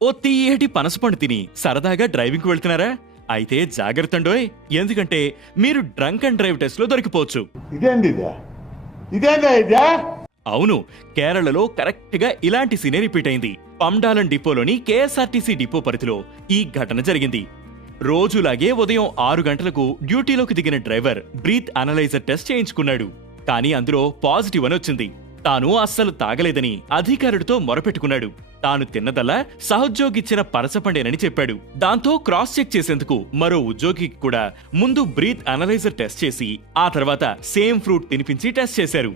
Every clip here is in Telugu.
ఓ తీయటి పనసపండు తిని సరదాగా డ్రైవింగ్కి వెళ్తున్నారా? అయితే జాగ్రత్తండోయ్, ఎందుకంటే మీరు డ్రంక్ అండ్ డ్రైవ్ టెస్ట్ లో దొరికిపోవచ్చు. అవును, కేరళలో కరెక్ట్ గా ఇలాంటి సీనే రిపీట్ అయింది. పండాలం డిపోలోని కేఎస్ఆర్టీసీ డిపో పరిధిలో ఈ ఘటన జరిగింది. రోజులాగే ఉదయం 6 గంటలకు డ్యూటీలోకి దిగిన డ్రైవర్ బ్రీత్ అనలైజర్ టెస్ట్ చేయించుకున్నాడు. కానీ అందులో పాజిటివ్ అని వచ్చింది. తాను అస్సలు తాగలేదని అధికారుడితో మొరపెట్టుకున్నాడు. తాను తిన్నదల్లా సహోద్యోగిచ్చిన పనసపండేనని చెప్పాడు. దాంతో క్రాస్ చెక్ చేసేందుకు మరో ఉద్యోగికి కూడా ముందు బ్రీత్ అనలైజర్ టెస్ట్ చేసి ఆ తర్వాత సేమ్ ఫ్రూట్ తినిపించి టెస్ట్ చేశారు.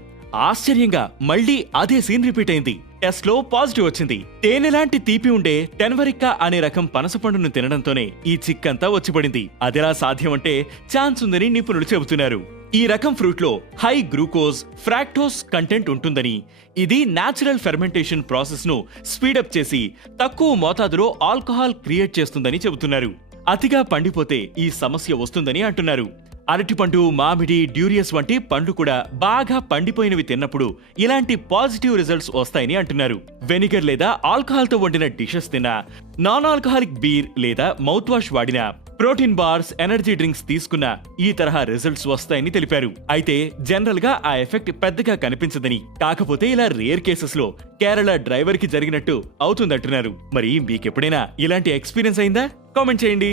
ఆశ్చర్యంగా మళ్లీ అదే సీన్ రిపీట్ అయింది. టెస్ట్ లో పాజిటివ్ వచ్చింది. తేనెలాంటి తీపి ఉండే టెన్వరిక్కా అనే రకం పనసపండును తినడంతోనే ఈ చిక్కంతా వచ్చిపడింది. అదెలా సాధ్యమంటే ఛాన్స్ ఉందని నిపుణులు చెబుతున్నారు. ఈ రకం ఫ్రూట్ లో హై గ్లూకోజ్, ఫ్రాక్టోస్ కంటెంట్ ఉంటుందని, ఇది నేచురల్ ఫెర్మెంటేషన్ ప్రాసెస్ ను స్పీడప్ చేసి తక్కువ మోతాదులో ఆల్కహాల్ క్రియేట్ చేస్తుందని చెబుతున్నారు. అతిగా పండిపోతే ఈ సమస్య వస్తుందని అంటున్నారు. అరటిపండు, మామిడి, డ్యూరియస్ వంటి పండ్లు కూడా బాగా పండిపోయినవి తిన్నప్పుడు ఇలాంటి పాజిటివ్ రిజల్ట్స్ వస్తాయని అంటున్నారు. వెనిగర్ లేదా ఆల్కహాల్ తో వండిన డిషెస్ తిన్నా, నాన్ ఆల్కహాలిక్ బీర్ లేదా మౌత్ వాష్ వాడినా, ప్రోటీన్ బార్స్, ఎనర్జీ డ్రింక్స్ తీసుకున్న ఈ తరహా రిజల్ట్స్ వస్తాయని తెలిపారు. అయితే జనరల్ గా ఆ ఎఫెక్ట్ పెద్దగా కనిపించదని, కాకపోతే ఇలా రేర్ కేసెస్ లో కేరళ డ్రైవర్ కి జరిగినట్టు అవుతుందంటున్నారు. మరి మీకెప్పుడైనా ఇలాంటి ఎక్స్పీరియన్స్ అయిందా? కామెంట్ చేయండి.